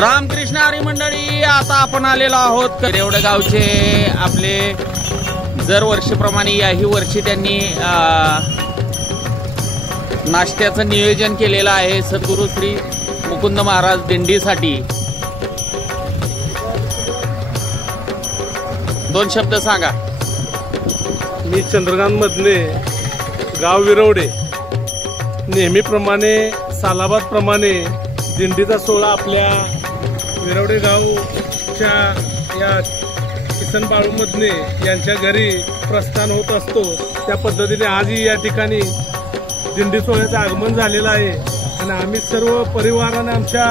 रामकृष्ण हरी मंडळी, आता आपण आलेलो आहोत करेवडे गावचे. आपले दरवर्षीप्रमाणे याही वर्षी त्यांनी नाश्त्याचं नियोजन केलेलं आहे सद्गुरू श्री मुकुंद महाराज दिंडीसाठी. दोन शब्द सांगा. मी चंद्रकांत मधले, गाव विरवडे. नेहमीप्रमाणे सालाबाद प्रमाणे दिंडीचा सोहळा आपल्या विरवडे गावच्या या किसन बाळू मधने यांच्या घरी प्रस्थान होत असतो. त्या पद्धतीने आजही या ठिकाणी दिंडी सोहळ्याचं आगमन झालेलं आहे आणि आम्ही सर्व परिवाराने, आमच्या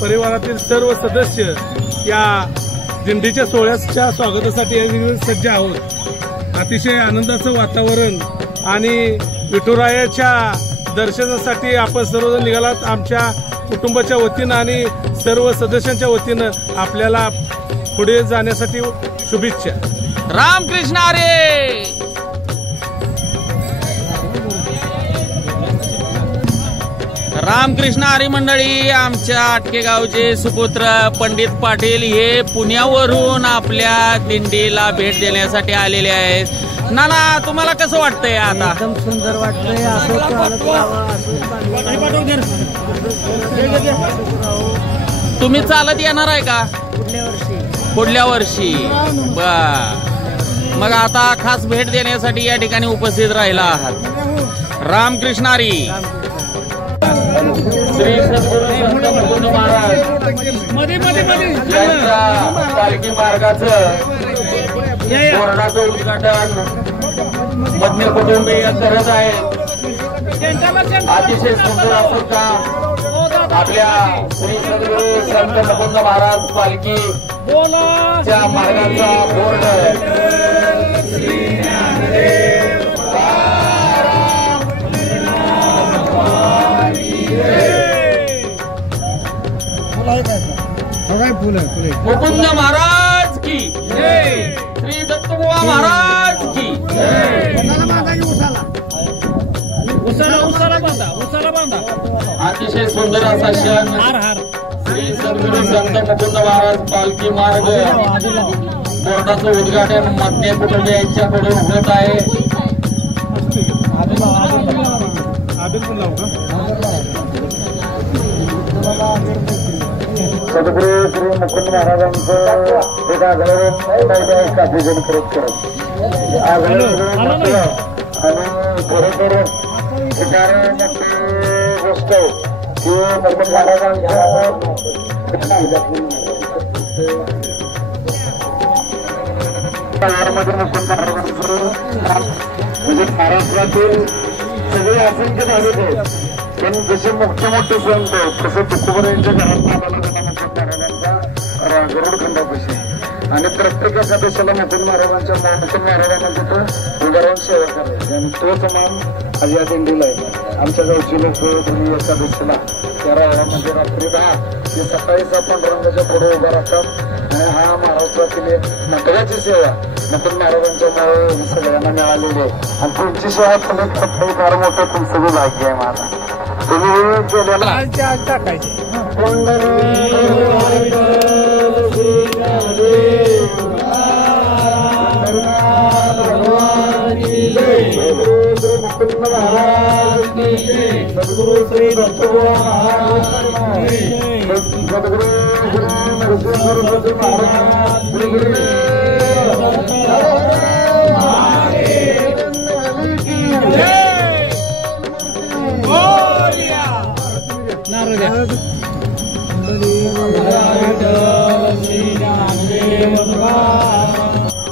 परिवारातील सर्व सदस्य या दिंडीच्या सोहळ्याच्या स्वागतासाठी सज्ज आहोत. अतिशय आनंदाचं वातावरण आणि विठुरायाच्या दर्शनासाठी आपण सर्वजण निघालात. आमच्या कुटुंबाच्या वतीनं आणि सर्व सदस्यांच्या वतीनं आपल्याला पुढे जाण्यासाठी शुभेच्छा. रामकृष्ण हरी. रामकृष्ण हरी मंडळी, आमच्या आटके गावचे सुपुत्र पंडित पाटील हे पुण्यावरून आपल्या दिंडीला भेट देण्यासाठी आलेले आहेत. नाना, तुम्हाला कसं वाटतंय? आता एकदम सुंदर वाटतंय. तुम्ही चालत येणार आहे का पुढल्या वर्षी? मग आता खास भेट देण्यासाठी या ठिकाणी उपस्थित राहिला आहात. रामकृष्ण हरी. श्री सद्गुरू संत मुकुंद महाराज यांच्या पालखी मार्गाचं बोर्डाचं उद्घाटन मधले कुटुंबीय करत आहेत. अतिशय सुंदर असं काम आपल्या श्री सद्गुरू संत मुकुंद महाराज पालखीच्या मार्गाचा बोर्ड मुकुंद महाराज की जय, श्री दत्तबुवा महाराज की अतिशय सुंदर असा क्षण श्री सद्गुरू संत मुकुंद महाराज पालखी मार्ग बोर्डाचं उद्घाटन मधने कुटुंबियांच्याकडून होत आहे. सद्गुरू श्री मुकुंद महाराजांचं एक आगमन काफीजण करत आगमन आणि खरोखर गोष्ट की मुकुंद महाराजांच्या मुकुंद महाराजांचं म्हणजे महाराष्ट्रातील सगळे असंख्य भाविक आहेत. पण जसे मोठे मोठे संत तसं तुकोबरायांच्या घरात आम्हाला महाराजांचा गरुड खंडापाशी आणि प्रत्येक सदस्याला मुकुंद महाराजांना तिथं उदाहरण सेवा करायची आणि तोच मान आज या दिंडीला आहे. आमच्या गावची लोक तुम्ही एकादशीला त्या म्हणजे रात्री 10 ते सकाळी 7 पांडुरंगाच्या पुढे उभा राहतात आणि हा महाराष्ट्रातील एक महत्वाची सेवा मुकुंद महाराजांच्यामुळे सगळ्यांना मिळालेली आहे आणि तुमची सेवा तुम्ही फार मोठं तुमचं भाग्य आहे. माझा तुम्ही केलेला टाकायचे मुकुंद महाराज सद्गुरू श्री दत्तबुवा महाराज सद्गुरू नरसिंह महाराज श्री गुरु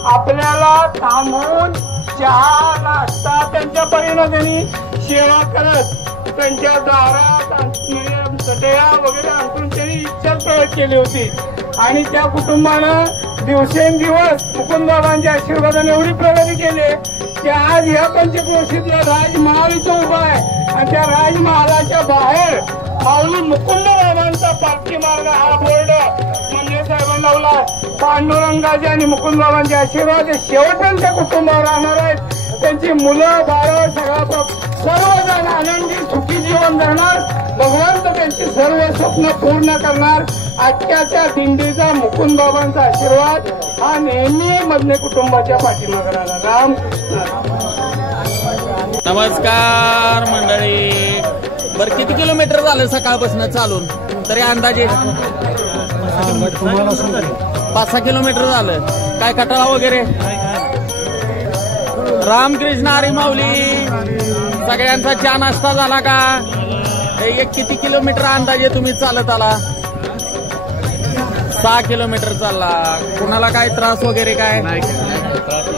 आपल्याला थांबून चहा नाश्ता त्यांच्या परीनं त्यांनी सेवा करत त्यांच्या दारात चटया वगैरे आणून त्यांनी इच्छा प्रकट केली होती आणि त्या कुटुंबानं दिवसेंदिवस मुकुंदबाबांच्या आशीर्वादाने एवढी प्रगती केली की आज ह्या पंचक्रोशीतला राजमहाल इथं उभा आहे आणि त्या राजमहालाच्या बाहेर माऊली मुकुंद बाबांचा पालखी मार्ग हा बोर्ड म्हणजे साहेबांना लावला. पांडुरंगाचे आणि मुकुंद बाबांचे आशीर्वाद शेवटच्या कुटुंबावर राहणार आहेत. त्यांची मुलं बाळ सगळा सर्वजण आनंदी सुखी जीवन जगणार. भगवंत त्यांची सर्व स्वप्न पूर्ण करणार. आजच्याच्या दिंडीचा मुकुंद बाबांचा आशीर्वाद हा नेहमी मधने कुटुंबाच्या पाठीमागे राहिला. रामकृष्ण. नमस्कार मंडळी. बरं किती किलोमीटर झालं सकाळपासून चालून तरी अंदाजे? 5-6 किलोमीटर झालं. काय कटाळा वगैरे? रामकृष्ण हरी माऊली. सगळ्यांचा चहा नाश्ता झाला का? एक किती किलोमीटर अंदाजे तुम्ही चालत आला? 6 किलोमीटर चालला. कुणाला काय त्रास वगैरे काय?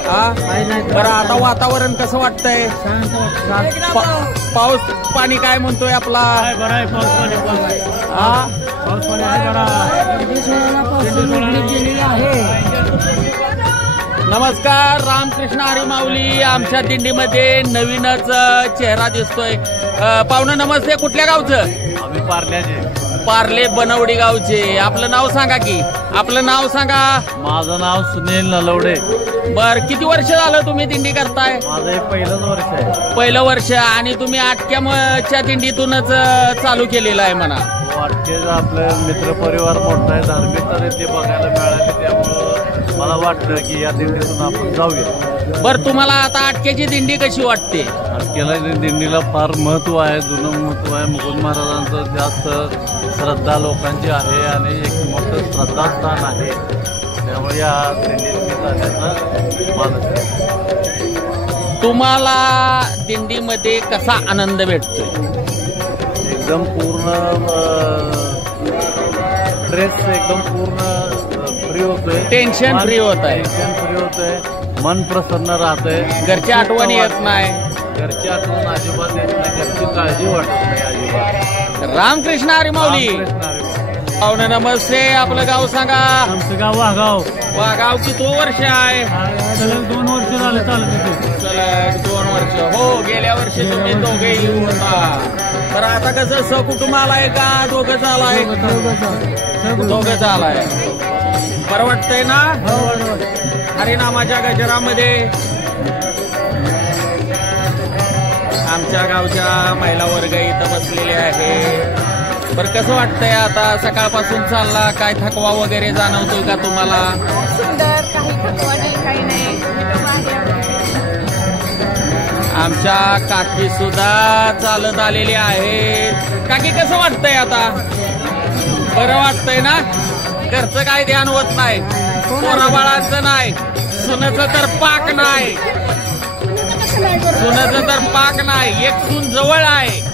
हा बरं. आता वातावरण कसं वाटतंय? पाऊस पाणी काय म्हणतोय आपला? हा नमस्कार. रामकृष्ण हरी माऊली. आमच्या दिंडीमध्ये नवीनच चेहरा दिसतोय. पाहुणं नमस्ते. कुठल्या गावचं? आम्ही पार्ल्याचे. पार्ले बनवडी गावचे. आपलं नाव सांगा की. आपलं नाव सांगा. माझं नाव सुनील नलवडे. बर किती वर्ष झालं तुम्ही दिंडी करताय? माझं एक पहिलंच वर्ष आहे. पहिलं वर्ष. आणि तुम्ही आटक्याच्या दिंडीतूनच चालू केलेलं आहे म्हणा. वाटतेच आपलं मित्रपरिवार मोठा आहे. धार्मिक तर ते बघायला मिळाले त्यामुळं मला वाटलं की या दिंडीतून आपण जाऊया. बर तुम्हाला आता आटक्याची दिंडी कशी वाटते? अटकेला दिंडीला फार महत्व आहे. जुनं महत्व आहे. मुकुंद महाराजांचं जास्त श्रद्धा लोकांची आहे आणि एक मोठं श्रद्धास्थान आहे. त्यामुळे या दिंडीत जाण्याचा माझं. तुम्हाला दिंडीमध्ये कसा आनंद भेटतोय? एकदम पूर्ण स्ट्रेस एकदम पूर्ण फ्री होतोय. टेन्शन फ्री होत आहे. टेन्शन फ्री होतंय. मन प्रसन्न राहतंय. घरची आठवण येत नाही. घरची आठवण अजिबात येत नाही. घरची काळजी वाटत नाही अजिबात. रामकृष्ण हरी माऊली. पाहुणे नमस्ते. आपलं गाव सांगा. आमचं गाव वाघाव. गाव किती वर्ष आहे? 2 वर्ष झालं चालत. सलग 2 वर्ष. हो गेल्या वर्षी तुम्ही दोघे येऊन होता. तर आता कसं सकुटुंब आलाय का? दोघं चालाय? दोघं चालाय. बरं वाटतंय ना? हरिनामाच्या गजरामध्ये आमच्या गावच्या महिला वर्ग इथं बसलेले आहे. बरं कसं वाटतंय आता? सकाळपासून चालला. काय थकवा वगैरे जाणवतोय का तुम्हाला? सुंदर. काही थकवा नाही, काही नाही. आमच्या काकी सुद्धा चालत आलेली आहेत. काकी कसं वाटतंय आता? बरं वाटतंय ना? घरचं काय ध्यान होत नाही. पोराबाळांचं नाही. सुनेचं तर पाक नाही. सुनेचं तर पाक नाही. एक सून जवळ आहे.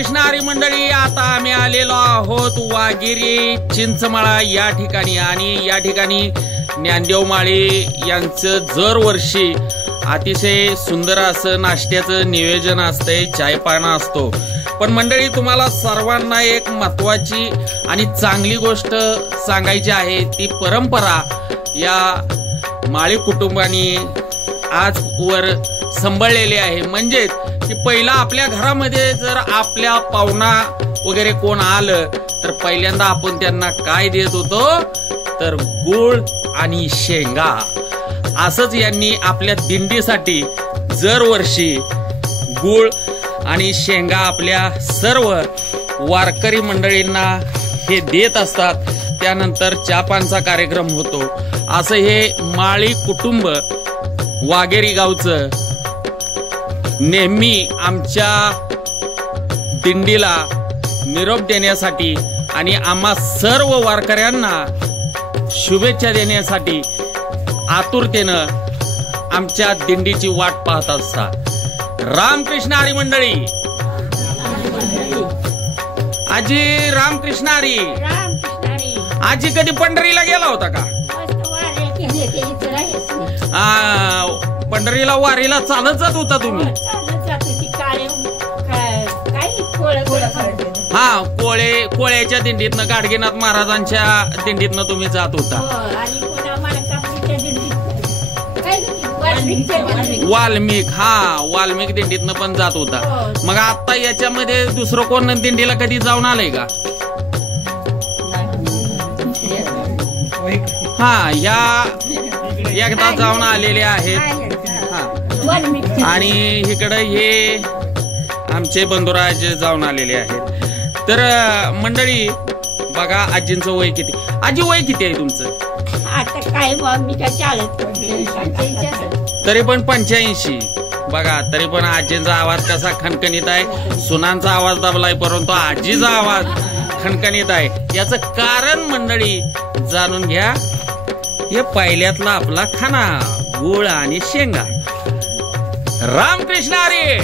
रामकृष्ण हरी मंडळी, आता आम्ही आलेलो आहोत वाघेरी चिंचमाळा या ठिकाणी. आणि या ठिकाणी ज्ञानदेव माळी यांचं दरवर्षी अतिशय सुंदर असं नाश्त्याचं नियोजन असतंय, चायपाना असतो. पण मंडळी, तुम्हाला सर्वांना एक महत्वाची आणि चांगली गोष्ट सांगायची आहे. ती परंपरा या माळी कुटुंबानी आजवर सांभाळलेली आहे. म्हणजेच की पहिला आपल्या घरामध्ये जर आपल्या पाहुणा वगैरे कोण आलं तर पहिल्यांदा आपण त्यांना काय देत होतो तर गुळ आणि शेंगा. असंच यांनी आपल्या दिंडीसाठी दरवर्षी गुळ आणि शेंगा आपल्या सर्व वारकरी मंडळींना हे देत असतात. त्यानंतर चहापानचा कार्यक्रम होतो. असं हे माळी कुटुंब वाघेरी गावचं नेहमी आमच्या दिंडीला निरोप देण्यासाठी आणि आम्हा सर्व वारकऱ्यांना शुभेच्छा देण्यासाठी आतुरतेनं आमच्या दिंडीची वाट पाहत असतात. रामकृष्ण हरी मंडळी. आजी रामकृष्ण हरी. आजी कधी पंढरीला गेला होता का? पंढरीला वारीला चालत जात होता तुम्ही? हा, कोळ्याच्या दिंडीतनं गाडगेनाथ महाराजांच्या दिंडीतनं तुम्ही जात होता. वाल्मिक दिंडीतनं पण जात होता. मग आता याच्यामध्ये दुसरं कोण दिंडीला कधी जाऊन आलंय का? हा, या एकदा जाऊन आलेले आहेत. आणि इकडे हे आमचे बंधुराज जाऊन आलेले आहेत. तर मंडळी बघा, आजींचं वय किती? आजी वय किती आहे तुमचं? आता काय मी काय चालत तरी पण 85. बघा, तरी पण आजींचा आवाज कसा खणखणीत आहे. सुनांचा आवाज दाबलाय परंतु आजीचा आवाज खणखणीत आहे. याचं कारण मंडळी जाणून घ्या. हे पहिल्यातला आपला खाना गुळ आणि शेंगा. रामकृष्ण हरी.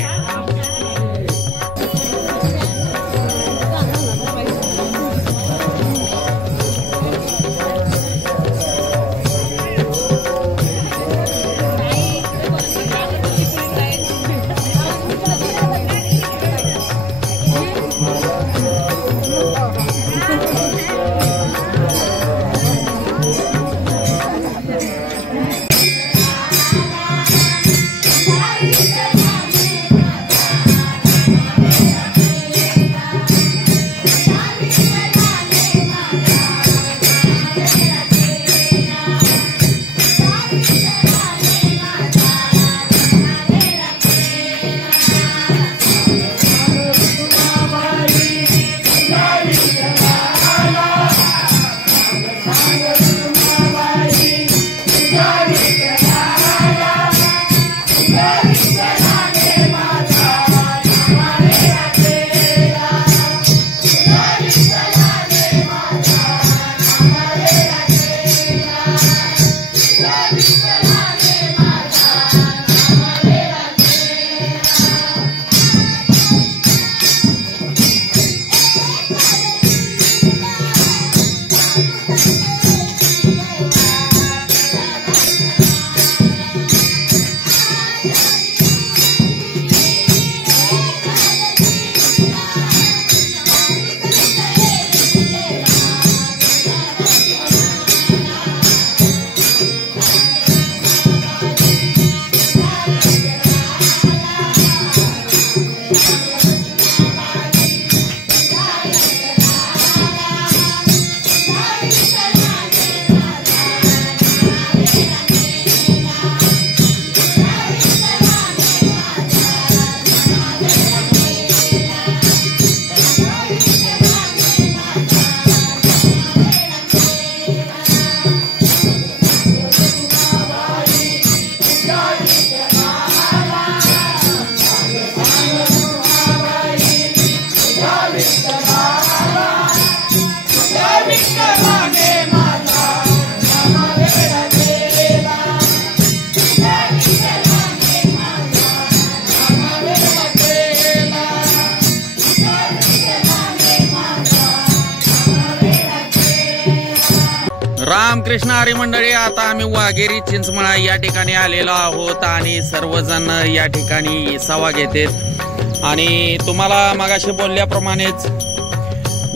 रामकृष्ण हरी मंडळी, आता आम्ही वाघेरी चिंचमळा या ठिकाणी आलेलो आहोत आणि सर्वजण या ठिकाणी इसावा घेतात आणि तुम्हाला मगाशी बोलल्याप्रमाणेच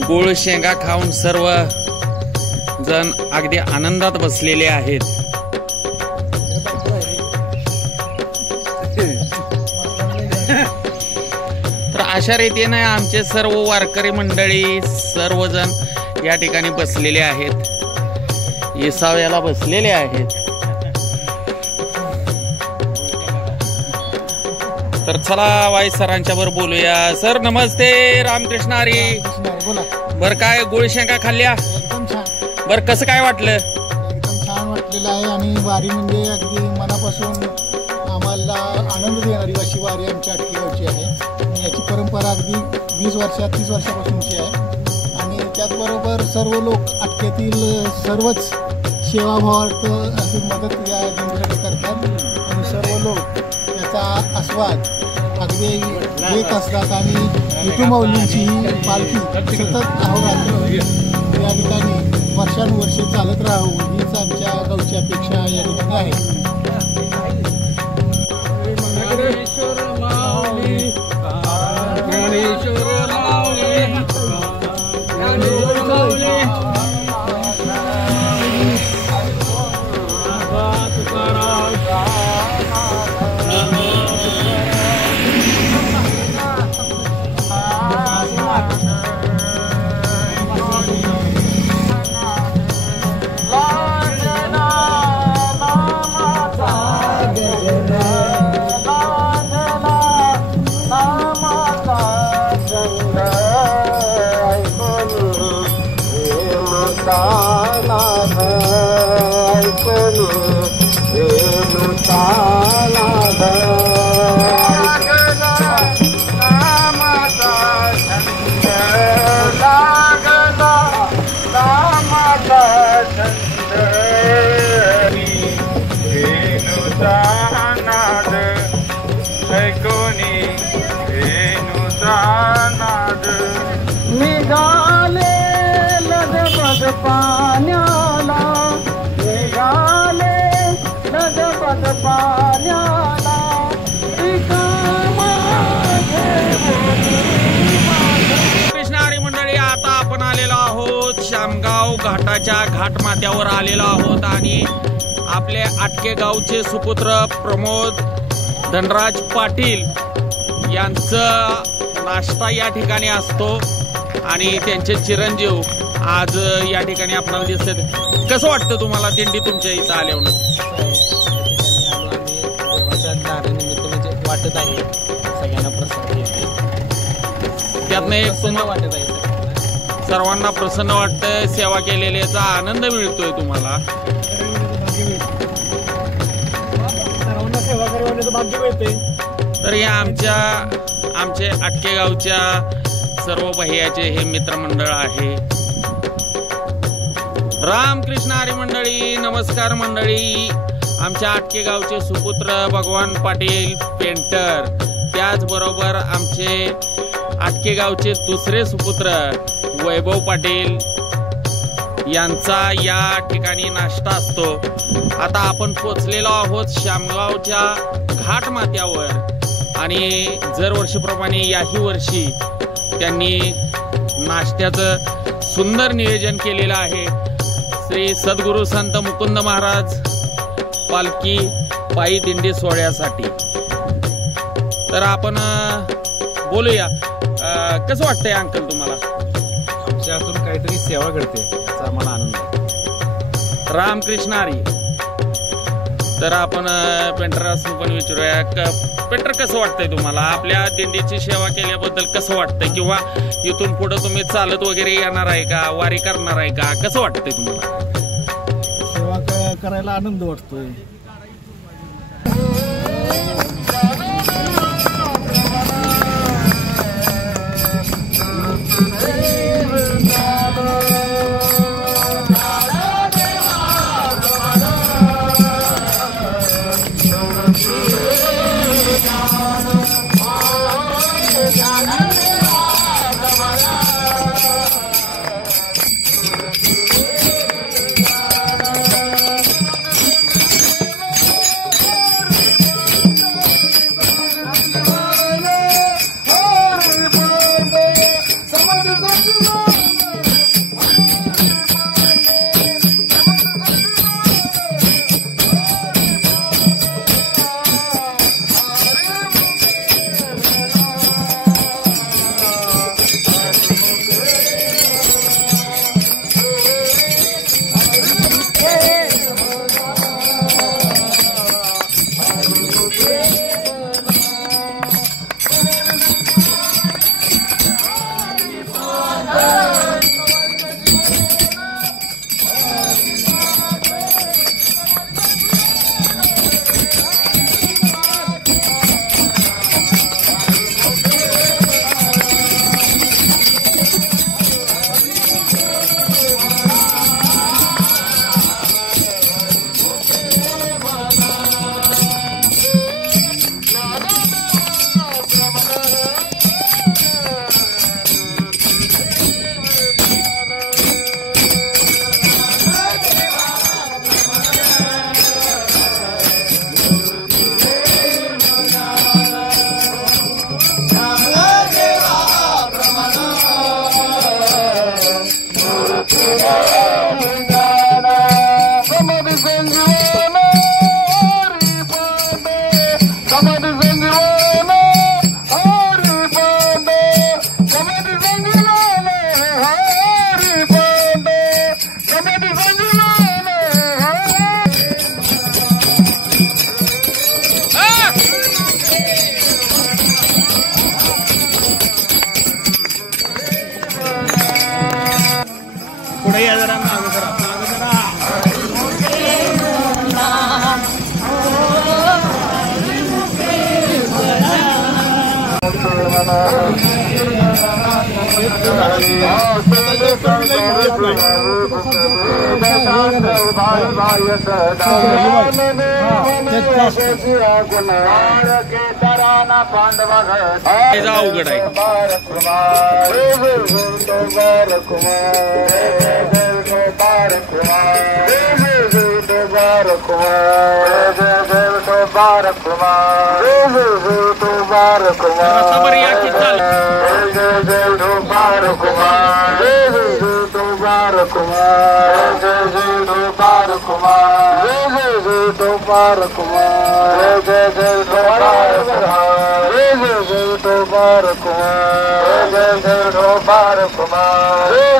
गुळ शेंगा खाऊन सर्व जण अगदी आनंदात बसलेले आहेत. तर अशा रीतीने आमचे सर्व वारकरी मंडळी सर्वजण या ठिकाणी बसलेले आहेत, इसाव्याला बसलेले आहेत. तर चला वाई सरांच्या वर बोलूया. सर नमस्ते, रामकृष्ण हरी. बर काय गुळ शेंगा खाल्ल्या? एकदम छान. बर कसं काय वाटलं? एकदम छान वाटलेलं आहे आणि वारी म्हणजे अगदी मनापासून आम्हाला आनंद देणारी अशी वारी आमच्या अटकेगावची आहे. आणि याची परंपरा अगदी 30 वर्षापासूनची आहे आणि त्याचबरोबर सर्व लोक अटकेतील सर्वच सेवाभावार्थ अशी मदत या दिंडीसाठी करतात आणि सर्व लोक त्याचा आस्वाद अगदी घेत असतात आणि विठू माऊलींची ही पालखी सतत अहोरात्र या ठिकाणी वर्षानुवर्षे चालत राहावं हीच आमच्या गावची अपेक्षा या ठिकाणी आहे. कृष्ण हरी मंडळी, आता आपण आलेलो आहोत शामगाव घाटाच्या घाटमाथ्यावर आलेलो आहोत आणि आपले आटके गावचे सुपुत्र प्रमोद धनराज पाटील यांचं नाश्ता या ठिकाणी असतो आणि त्यांचे चिरंजीव आज या ठिकाणी आपल्याला दिसतात. कसं वाटतं तुम्हाला दिंडी तुमच्या इथं आल्यावर? देवाच्या म्हणजे वाटत आहे सगळ्यांना प्रसन्न त्यातनं एक वाटत आहे, सर्वांना प्रसन्न वाटतं, सेवा केलेल्याचा आनंद मिळतोय तुम्हाला. सर्वांना सेवा करण्याचं भाग्य मिळते. तर या आमचे आटके गावच्या सर्व भैयाचे हे मित्रमंडळ आहे. रामकृष्ण हरी मंडळी, नमस्कार मंडळी. आमच्या आटके गावचे सुपुत्र भगवान पाटील पेंटर, त्याचबरोबर आमचे आटके गावचे दुसरे सुपुत्र वैभव पाटील यांचा या ठिकाणी नाश्ता असतो. आता आपण पोचलेलो आहोत शामगावच्या घाटमाथ्यावर आणि दरवर्षीप्रमाणे याही वर्षी त्यांनी नाश्त्याचं सुंदर नियोजन केलेलं आहे. श्री सद्गुरू संत मुकुंद महाराज पालखी पायी दिंडी सोहळ्यासाठी. तर आपण बोलूया, कसं वाटतंय अंकल तुम्हाला? आमच्या हातून काहीतरी सेवा घडते याचा आम्हाला आनंद आहे. रामकृष्ण हरी. तर आपण पेंटरासनी पण विचारूया, पेंटर कसं वाटतंय तुम्हाला? आपल्या दिंडीची सेवा केल्याबद्दल कसं वाटतंय? किंवा इथून पुढे तुम्ही चालत वगैरे येणार आहे का, वारी करणार आहे का, कसं वाटतंय तुम्हाला? सेवा करायला आनंद वाटतोय. पुढे या जरा मागे जरा अवघड आहे. Kumar